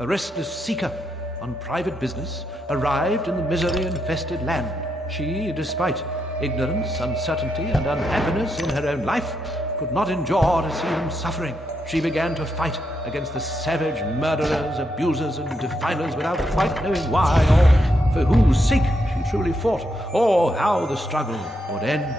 A restless seeker on private business arrived in the misery-infested land. She, despite ignorance, uncertainty, and unhappiness in her own life, could not endure to see him suffering. She began to fight against the savage murderers, abusers, and defilers without quite knowing why or for whose sake she truly fought, or how the struggle would end.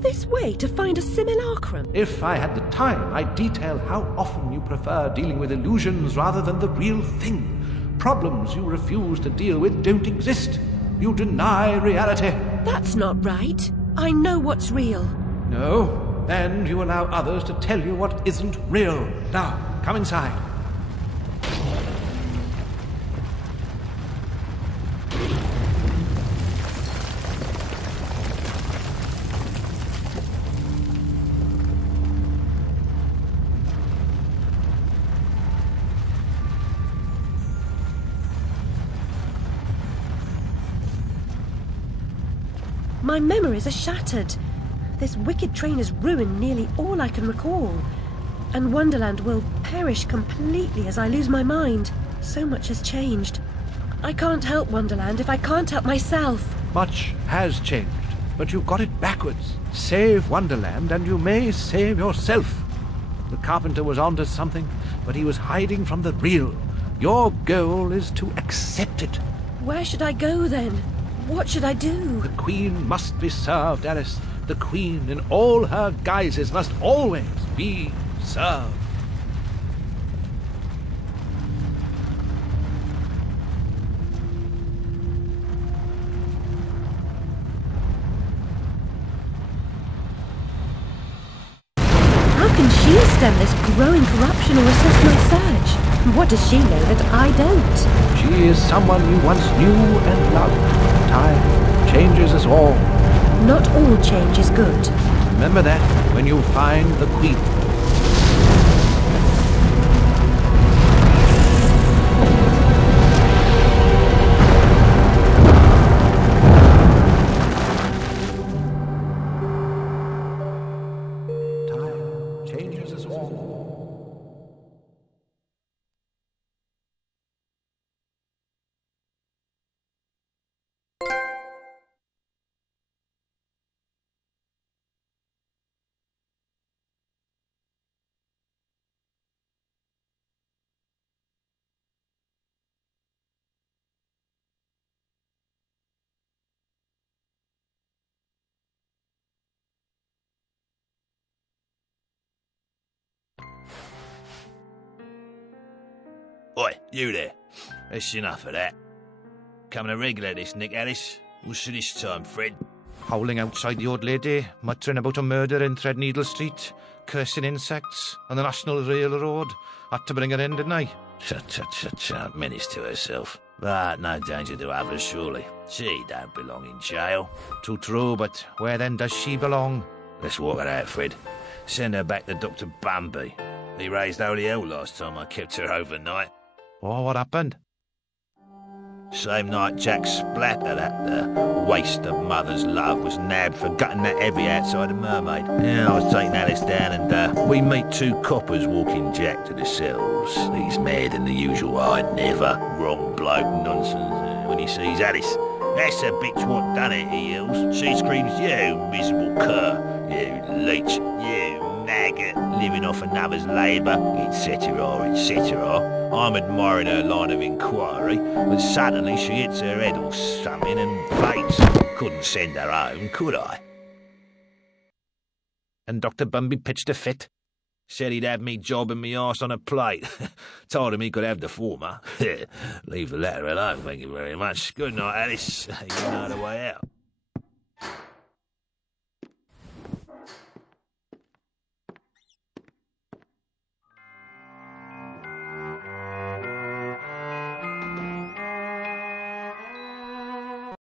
this way to find a simulacrum? If I had the time, I'd detail how often you prefer dealing with illusions rather than the real thing. Problems you refuse to deal with don't exist. You deny reality. That's not right. I know what's real. No, and you allow others to tell you what isn't real. Now, come inside. My memories are shattered. This wicked train has ruined nearly all I can recall. And Wonderland will perish completely as I lose my mind. So much has changed. I can't help Wonderland if I can't help myself. Much has changed, but you got it backwards. Save Wonderland and you may save yourself. The carpenter was onto something, but he was hiding from the real. Your goal is to accept it. Where should I go then? What should I do? The Queen must be served, Alice. The Queen, in all her guises, must always be served. How can she stem this growing corruption or assess my search? What does she know that I don't? She is someone you once knew and loved. Time changes us all. Not all change is good. Remember that when you find the Queen. Time changes us all. Oi, you there. That's enough of that. Coming a regular this, Nick Alice. What's this time, Fred? Howling outside the old lady, muttering about a murder in Threadneedle Street, cursing insects on the National Railroad. Had to bring her in, didn't I? Tut, menace to herself. But no danger to others, surely. She don't belong in jail. True, but where then does she belong? Let's walk her out, Fred. Send her back to Dr. Bumby. He raised holy hell last time I kept her overnight. Oh, what happened? Same night Jack Splatter, that waste of mother's love, was nabbed for gutting that heavy outside the Mermaid. Yeah, I was taking Alice down and we meet two coppers walking Jack to the cells. He's mad than the usual, I never. Wrong bloke nonsense when he sees Alice. That's the bitch what done it, he yells. She screams, you miserable cur, you leech, you nagger, living off another's labour, etc., etc. I'm admiring her line of inquiry, but suddenly she hits her head or something and faints. Couldn't send her home, could I? And Dr. Bumby pitched a fit. Said he'd have me jobbing me arse on a plate. Told him he could have the former. Leave the latter alone, thank you very much. Good night, Alice. You know the way out.